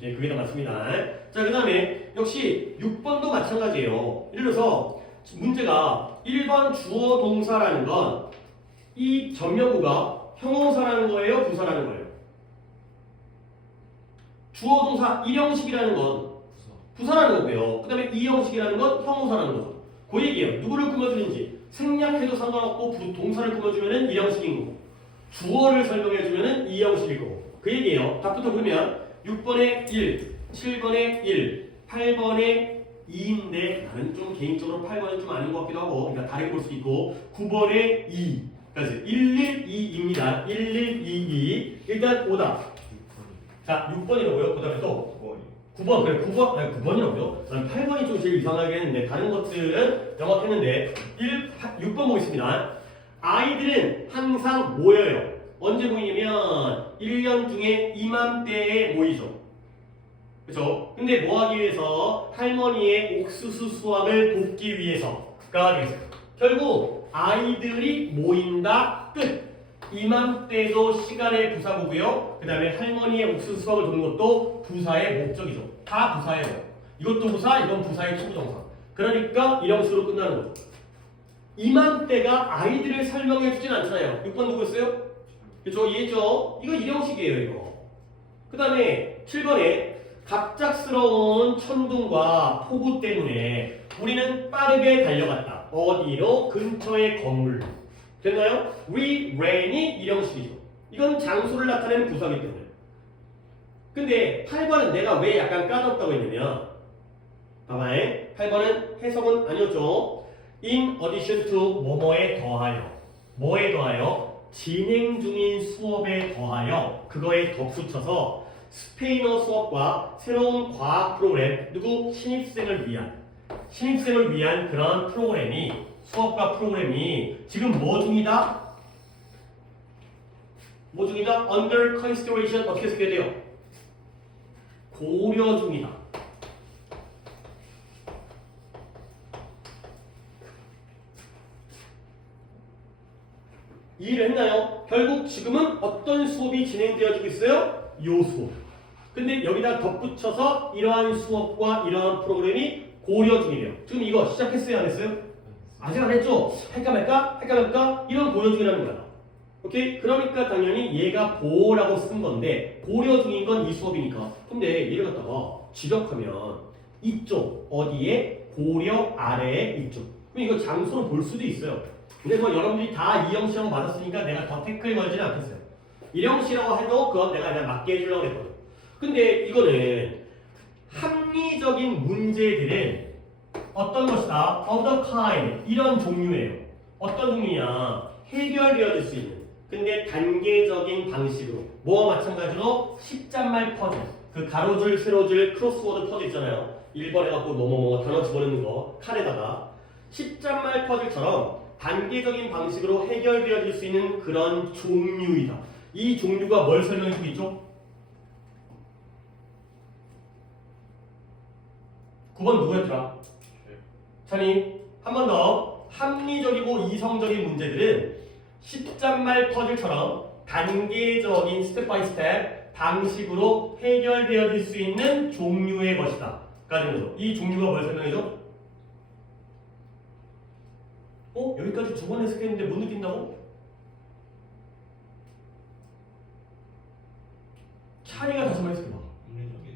네, 그게 다 맞습니다. 자, 그 다음에 역시 6번도 마찬가지예요. 예를 들어서 문제가 1번 주어 동사라는 건 이 전명구가 형용사라는 거예요? 부사라는 거예요? 주어 동사 1형식이라는 건 부사라는 거고요. 그 다음에 2형식이라는 건 형용사라는 거죠. 그 얘기예요. 누구를 꾸며주는지 생략해도 상관없고 동사를 꾸며주면 1형식인 거고 주어를 설명해주면 2형식일 거고 그 얘기예요. 답부터 보면 6번에 1, 7번에 1, 8번에 2인데 나는 좀 개인적으로 8번은 좀 아닌 것 같기도 하고 그러니까 다르게 볼 수 있고 9번에 2 그래서 112입니다. 1122 일단 오답 자 6번이라고요. 그 다음에 또 9번 그래 9번이라고요. 난 8번이 좀 제일 이상하게 했는데 다른 것들은 정확했는데 6번 보겠습니다. 아이들은 항상 모여요. 언제 모이냐면 1년 중에 이맘때에 모이죠. 그렇죠? 근데 뭐 하기 위해서? 할머니의 옥수수 수확을 돕기 위해서가 되겠어요. 결국 아이들이 모인다 끝. 이맘때도 시간의 부사고고요. 그 다음에 할머니의 옥수수 수확을 돕는 것도 부사의 목적이죠. 다 부사예요. 이것도 부사, 이건 부사의 투부정사. 그러니까 이런 식으로 끝나는 거죠. 이맘때가 아이들을 설명해 주진 않잖아요. 6번 누구였어요? 그렇죠? 이해했죠? 이거 일형식이에요, 이거. 그 다음에 7번에 갑작스러운 천둥과 폭우 때문에 우리는 빠르게 달려갔다. 어디로? 근처의 건물. 됐나요? We ran이 일형식이죠. 이건 장소를 나타내는 부사이기 때문에. 근데 8번은 내가 왜 약간 까다롭다고 했냐면 봐봐요. 8번은 해석은 아니었죠. In addition to 뭐뭐에 더하여. 뭐에 더하여? 진행 중인 수업에 더하여 그거에 덧붙여서 스페인어 수업과 새로운 과학 프로그램 누구? 신입생을 위한 그런 프로그램이 수업과 프로그램이 지금 뭐 중이다? 뭐 중이다? Under consideration 어떻게 쓰게 돼요? 고려 중이다. 이해를 했나요? 결국 지금은 어떤 수업이 진행되어지고 있어요? 요 수업. 근데 여기다 덧붙여서 이러한 수업과 이러한 프로그램이 고려 중이래요. 지금 이거 시작했어요? 안 했어요? 아직 안 했죠? 할까 말까? 이런 고려 중이라는 거야. 오케이? 그러니까 당연히 얘가 보라고 쓴 건데 고려 중인 건 이 수업이니까. 근데 얘를 갖다가 지적하면 이쪽 어디에? 고려 아래에 이쪽. 그럼 이거 장소로 볼 수도 있어요. 근데 뭐 여러분들이 다 이형식이라고 받았으니까 내가 더 태클 걸지는 않겠어요. 일형식이라고 해도 그건 내가 그냥 맞게 해주려고 했거든. 근데 이거는 합리적인 문제들은 어떤 것이다? of the kind 이런 종류예요. 어떤 종류냐? 해결되어질 수 있는. 근데 단계적인 방식으로 뭐와 마찬가지로 10잔말 퍼즐 그 가로줄, 세로줄, 크로스워드 퍼즐 있잖아요. 1번 해갖고 뭐뭐뭐 단어 집어넣는 거 칼에다가 10잔말 퍼즐처럼 단계적인 방식으로 해결되어질 수 있는 그런 종류이다. 이 종류가 뭘 설명해주고 있죠? 9번 누구였더라? 찬이 한 번 더. 합리적이고 이성적인 문제들은 10잔말 퍼즐처럼 단계적인 스텝 바이 스텝 방식으로 해결되어질 수 있는 종류의 것이다. 까지는 거죠. 이 종류가 뭘 설명해줘? 여기까지 두 번 해석했는데 못 느낀다고? 찬이가 다시 한번 해석해봐. 합리적인 거죠.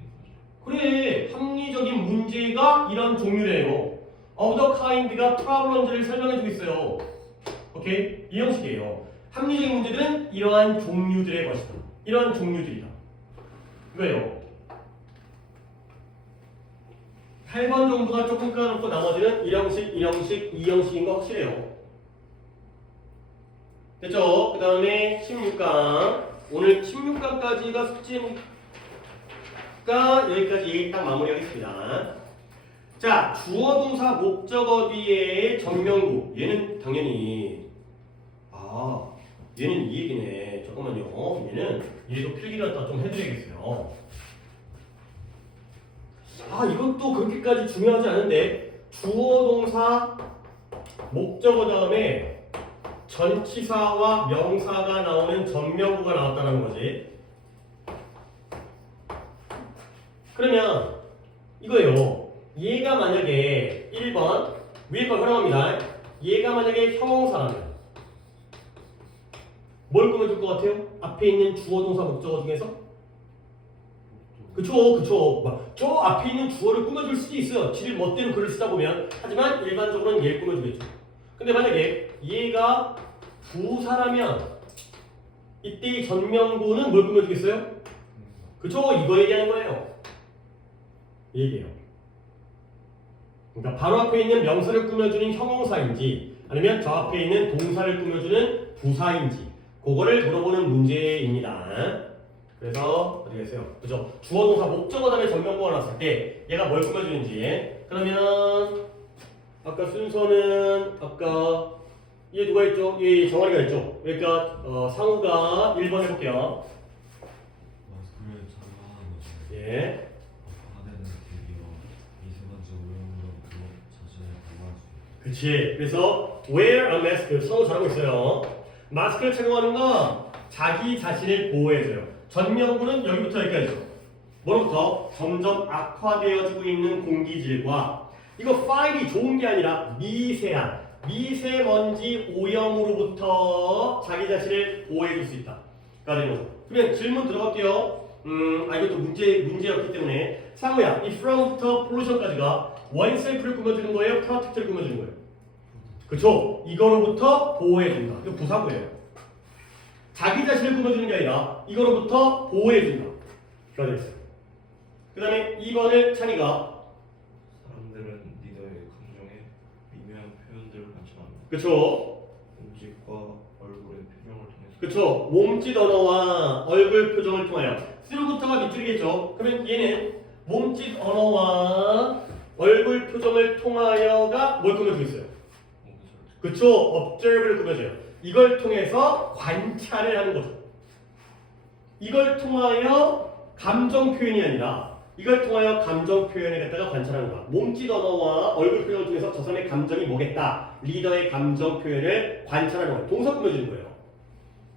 그래, 합리적인 문제가 이런 종류래요. of the kind가 problems를 설명해주고 있어요. 오케이? 이 형식이에요. 합리적인 문제들은 이러한 종류들의 것이다. 이러한 종류들이다. 이거예요. 8번 정도가 조금 까놓고 나머지는 1형식, 1형식, 2형식인 거 확실해요. 됐죠? 그 다음에 16강. 오늘 16강까지가 숙제니까 여기까지 딱 마무리하겠습니다. 자, 주어, 동사, 목적어 뒤에 전명구. 얘는 당연히 얘는 이 얘기네. 잠깐만요. 얘도 필기를 갖다 좀 해드려야겠어요. 이것도 그렇게까지 중요하지 않은데 주어, 동사, 목적어 다음에 전치사와 명사가 나오는 전명구가 나왔다는 거지. 그러면 이거예요. 얘가 만약에 1번 위에 걸 활용합니다. 얘가 만약에 형용사라면 뭘 꾸며줄 것 같아요? 앞에 있는 주어, 동사, 목적어 중에서? 그쵸. 저 앞에 있는 주어를 꾸며줄 수도 있어요. 지를 멋대로 글을 쓰다 보면. 하지만 일반적으로는 얘를 꾸며주겠죠. 근데 만약에 얘가 부사라면 이때 이 전명구는 뭘 꾸며주겠어요? 그쵸? 이거 얘기하는 거예요. 이 얘기예요. 그러니까 바로 앞에 있는 명사를 꾸며주는 형용사인지 아니면 저 앞에 있는 동사를 꾸며주는 부사인지 그거를 물어보는 문제입니다. 그래서 어디 계세요? 그죠? 주어, 동사, 목적어 다음에 전명구가 나왔을 때 얘가 뭘 꾸며주는지. 그러면 아까 순서는 아까 얘 누가 있죠? 얘 정환이가 있죠? 그러니까 상우가 1번 해볼게요. 마스크를 착용하는 것은 예. 화내는 계기와 미세먼지 오염으로부터 자신을 보호할 수 있다. 그치. 그래서 wear a mask. 상우 잘하고 있어요. 마스크를 착용하는 건 자기 자신을 보호해줘요. 전명구는 여기부터 여기까지죠. 뭐로부터? 점점 악화되어지고 있는 공기질과 이거 파일이 좋은 게 아니라 미세한 미세먼지 오염으로부터 자기 자신을 보호해줄 수 있다. 그러면 질문 들어갈게요. 이것도 문제였기 때문에 상우야, 이 from부터 pollution까지가 oneself를 꾸며주는 거예요? protect를 꾸며주는 거예요? 그쵸? 이거로부터 보호해준다. 이거 부사구예요. 자기 자신을 꾸며주는 게 아니라 이거로부터 보호해준다. 가 되겠어요. 그 다음에 2번을 찬이가 사람들은 리더의 감정에 미묘한 표현들을 관찰합니다. 그쵸? 음식과 얼굴의 표정을 통해서. 그쵸? 몸짓 언어와 얼굴 표정을 통하여 쓰루부터가 밑줄이겠죠? 그러면 얘는 몸짓 언어와 얼굴 표정을 통하여가 뭘 꾸며주고 있어요? 그쵸? observe를 꾸며줘요. 이걸 통해서 관찰을 하는 거죠. 이걸 통하여 감정 표현이 아니라 이걸 통하여 감정 표현을 갖다가 관찰하는 거야. 몸짓 언어와 얼굴 표정을 통해서 저 사람의 감정이 뭐겠다. 리더의 감정 표현을 관찰하는 거예요. 동사 꾸며주는 거예요.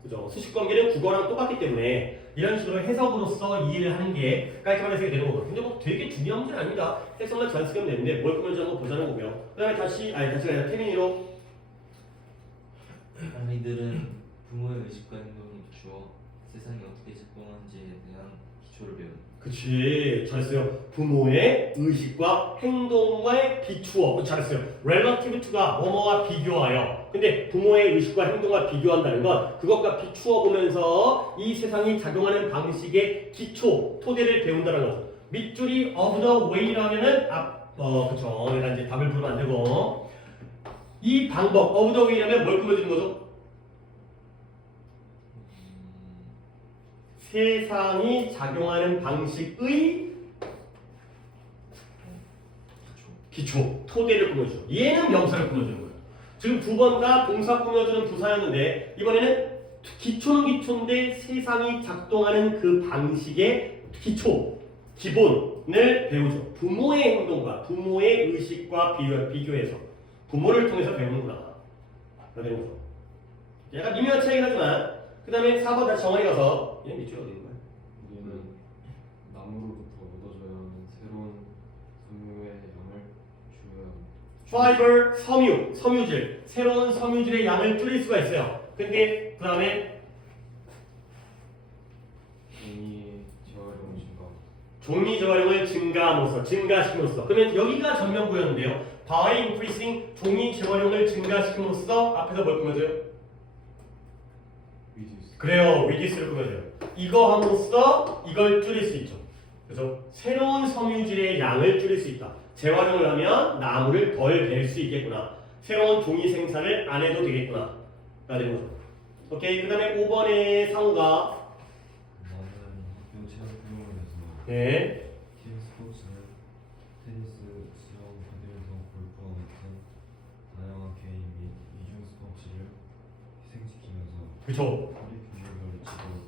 그죠? 수식관계는 국어랑 똑같기 때문에 이런 식으로 해석으로서 이해를 하는 게 깔끔한 해석이 되는 거거든요. 근데 뭐 되게 중요한 문제는 아닙니다. 해석만 잘 쓰면 되는데 뭘 꾸며주는 거 보자는 거고요. 그 다음에 다시가 아니라 태민이로 아이들은 부모의 의식과 행동을 비추어 세상이 어떻게 작동하는지에 대한 기초를 배웁니다. 그치, 잘했어요. 부모의 의식과 행동에 비추어. 잘했어요. relative to가 뭐뭐와 비교하여. 근데 부모의 의식과 행동과 비교한다는 건 그것과 비추어 보면서 이 세상이 작용하는 방식의 기초, 토대를 배운다는 거죠. 밑줄이 of the way라면은 그쵸. 내가 이제 답을 부르면 안 되고 이 방법 of the way라면 뭘 꾸며주는 거죠? 세상이 작용하는 방식의 기초, 토대를 꾸며주죠. 얘는 명사를 꾸며주는 거예요. 지금 두 번 다 동사 꾸며주는 부사였는데 이번에는 기초는 기초인데 세상이 작동하는 그 방식의 기초, 기본을 배우죠. 부모의 행동과 부모의 의식과 비교해서 부모를 통해서 배우는구나. 그렇게 되는 거죠. 약간 미묘한 차이긴 하지만 그 다음에 4번 다시 정원에 가서 얘는 밑줄이 어디 있는 거야? fiber, 섬유질, 새로운 섬유질의 양을 줄일 수가 있어요. 근데 그 다음에 종이 재활용 증가. 종이 재활용을 증가시킴으로써. 그러면 여기가 전면부였는데요. by increasing 종이 재활용을 증가시킴으로써 앞에서 뭘 꾸며줘요? 위지스. 그래요. reduce를 꾸며줘요. 이거 함으로써 이걸 줄일 수 있죠. 그래서 새로운 섬유질의 양을 줄일 수 있다. 재활용을 하면 나무를 덜 벨 수 있겠구나. 새로운 종이 생산을 안 해도 되겠구나. 가 되는 거죠. 오케이. 그 다음에 5번의 상우가 나는 학교 체육 활동을 해서 네. 팀 스포츠는 테니스, 수영, 배드민턴, 골프와 같은 다양한 개인 및 이중 스포츠를 희생시키면서 그쵸. 커리큘럼을 지도하고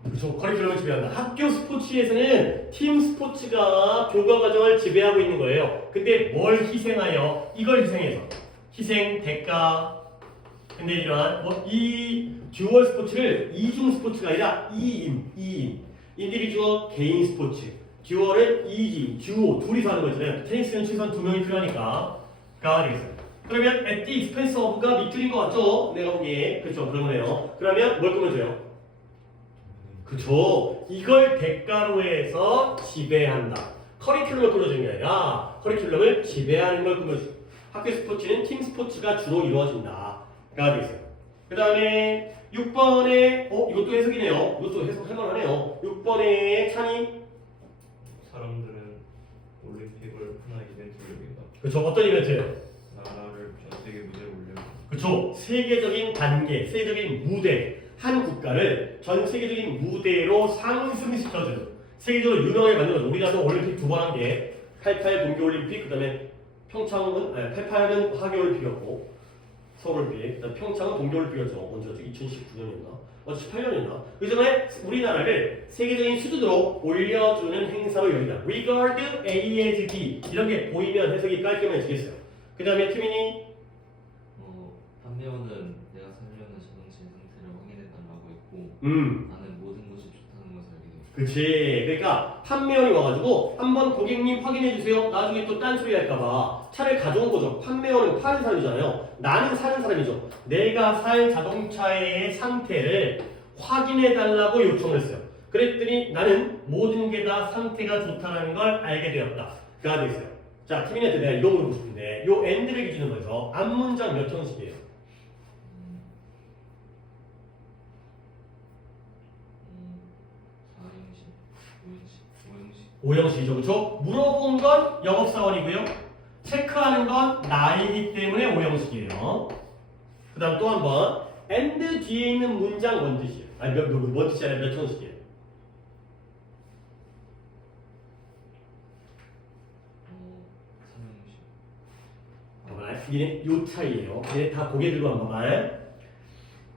있다. 그쵸. 커리큘럼을 지배한다. 학교 스포츠에서는 팀 스포츠가 교과 과정을 지배하고 있는 거예요. 근데 뭘 희생하여? 이걸 희생해서. 희생, 대가. 근데 이러한 이 듀얼 스포츠를 이중 스포츠가 아니라 2인. 인디비주얼 개인 스포츠. 듀얼은 2인, 듀오, 둘이서 하는 거잖아요. 테니스는 최소한 2명이 필요하니까. 가 되겠어요. 그러면 at the expense of가 밑줄인 것 같죠? 내가 보기에. 그쵸. 그런 거네요. 그러면 뭘 꾸며줘요? 그쵸. 이걸 대가로 해서 지배한다. 커리큘럼을 꾸며주는 게 아니라 커리큘럼을 지배하는 걸 꾸며줘. 학교 스포츠는 팀 스포츠가 주로 이루어진다. 가 되겠어요. 그 다음에 6번에 이것도 해석이네요. 이것도 해석할 만하네요. 6번에 찬이 사람들은 올림픽을 하나의 이벤트로 여긴다. 그쵸. 어떤 이벤트예요? 나라를 전 세계 무대에 올려. 그쵸. 세계적인 단계, 세계적인 무대, 한 국가를 전 세계적인 무대로 상승시켜주는 세계적으로 유명하게 만드는 거죠. 우리나라도 올림픽 2번 한 게 88 동계올림픽, 그 다음에 평창은 88은 하계올림픽이었고 서울올림픽, 그다음 평창은 동계올림픽이었죠. 언제였죠? 2019년이었나? 18년이었나? 그 전에 우리나라를 세계적인 수준으로 올려주는 행사로 여긴다. Regard A as B 이런 게 보이면 해석이 깔끔해지겠어요. 그 다음에 태민이 판매원은 내가 살려는 자동차의 상태를 확인해달라고 했고 나는 모든 것이 좋다는 것을 알게 되었다. 그치. 그러니까 판매원이 와가지고 한번 고객님 확인해주세요. 나중에 또 딴소리 할까봐 차를 가져온 거죠. 판매원은 파는 사람이잖아요. 나는 사는 사람이죠. 내가 살 자동차의 상태를 확인해달라고 요청을 했어요. 그랬더니 나는 모든 게 다 상태가 좋다는 걸 알게 되었다. 가 되겠어요. 자, 팀인한테 내가 이거 물어보고 싶은데 요 and를 기준으로 해서 앞문장 몇 형식이에요? 4형식, 5형식, 5형식이죠. 그렇죠? 물어본 건 영업사원이고요. 체크하는 건 나이기 때문에 5형식이에요. 그 다음 또 한 번. and 뒤에 있는 문장 뭔 뜻이에요? 아니, 뭔 뜻이 아니라 몇 형식이에요? 3형식. 봐봐. 얘네 요 차이예요. 얘네 다 고개 들고 한번 봐봐.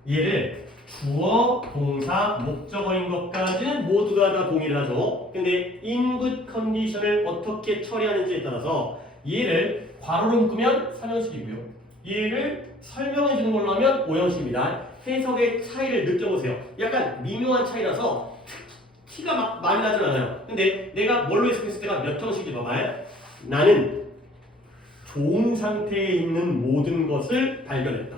얘를 주어, 동사, 목적어인 것까지는 모두가 다 동의를 하죠. 근데 input 컨디션을 어떻게 처리하는지에 따라서 얘를 괄호로 묶으면 3형식이고요. 얘를 설명해 주는 걸로 하면 5형식입니다. 해석의 차이를 느껴보세요. 약간 미묘한 차이라서 티가 막 많이 나진 않아요. 근데 내가 뭘로 해석했을 때가 몇 형식인지 봐봐요. 나는 좋은 상태에 있는 모든 것을 발견했다.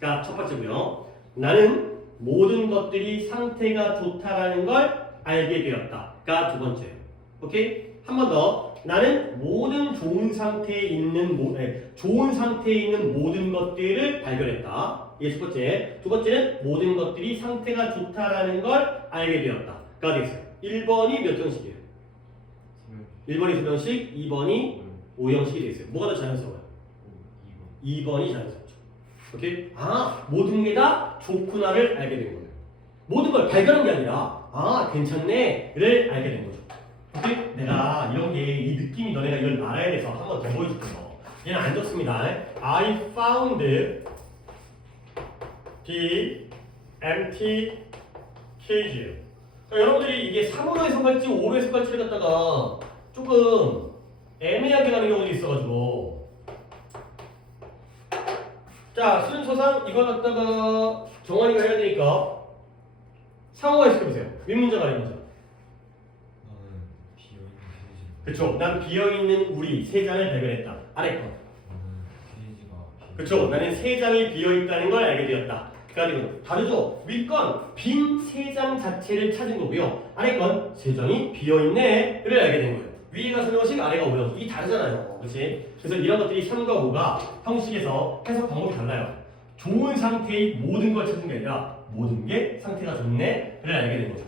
가 첫 번째고요. 나는 모든 것들이 상태가 좋다라는 걸 알게 되었다가 두 번째예요. 오케이? 한 번 더. 나는 모든 좋은 상태에 있는 모든 것들을 발견했다. 이게 첫 번째. 두 번째는 모든 것들이 상태가 좋다라는 걸 알게 되었다가 되겠어요. 1번이 몇 형식이에요? 1번이 3형식, 2번이 5형식이 되겠어요. 뭐가 더 자연스러워요? 2번이 자연스럽죠. 오케이? 모든 게 다 좋구나를 알게 된 거예요. 모든 걸 발견한 게 아니라 괜찮네를 알게 된 거죠. 오케이? 내가 이런 게 이 느낌이 너네가 이걸 알아야 돼서 한 번 더 보여줄게요. 얘는 안 좋습니다. I found the empty cage. 그러니까 여러분들이 이게 3으로 해석할지 5로 해석할지를 갖다가 조금 애매하게 가는 경우도 있어가지고 자, 순서상 이걸 갖다가 정환이가 해야 되니까 상호가 해석해보세요. 윗문장 아랫문장. 나는 비어있는 세진. 그쵸. 난 비어있는 우리 세 잔을 발견했다. 아래 거. 나는 그렇죠. 나는 3장이 비어있다는 걸 알게 되었다. 그러니까 다르죠. 윗건 빈 3장 자체를 찾은 거고요. 아래 건 3장이 비어있네를 알게 된 거예요. 위가 설명식, 아래가 오형식. 이 다르잖아요. 그렇지? 그래서 이런 것들이 3과 5가 형식에서 해석 방법이 달라요. 좋은 상태의 모든 걸 찾은 게 아니라 모든 게 상태가 좋네를 알게 된 거죠.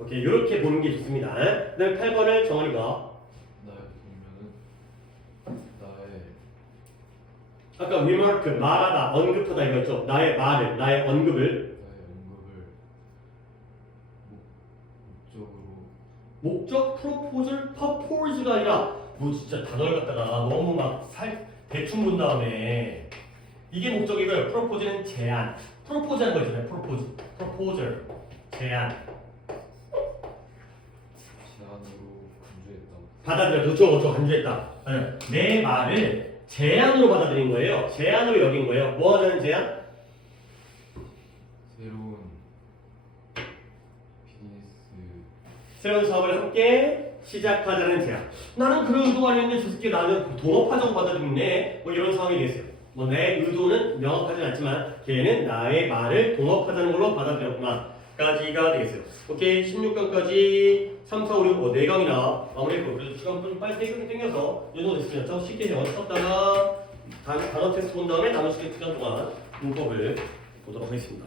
오케이, 이렇게 보는 게 좋습니다. 그 다음에 8번을 정원이가 나의 보면은 나의 아까 remark 말하다, 언급하다 이거였죠. 나의 말을, 나의 언급을 목적 proposal, purpose가 아니라 뭐 진짜 단어를 갖다가 너무 막 대충 본 다음에 이게 목적이고요. propose는 제안, propose 하는 거 있잖아요. proposal, 제안. 제안으로 간주했다. 받아들여, 그렇죠, 간주했다. 내 말을 제안으로 받아들인 거예요. 제안으로 여긴 거예요. 뭐 하자는 제안? 새로운 비즈니스 새로운 사업을 함께 시작하자는 제안. 나는 그런 의도가 아니었는데 저 새끼 나는 동업하자고 받아들이네. 뭐 이런 상황이 됐어요. 뭐 내 의도는 명확하진 않지만 걔는 나의 말을 동업하자는 걸로 받아들였구나. 까지가 되겠어요. 오케이, 16강까지 3, 4, 5, 6, 4강이나 마무리했고, 그래도 시간 좀 빨리 땡겨서 이 정도 됐으면 좀 쉽게 연습하다가 단어 테스트 본 다음에 나머지 시간 동안 문법을 보도록 하겠습니다.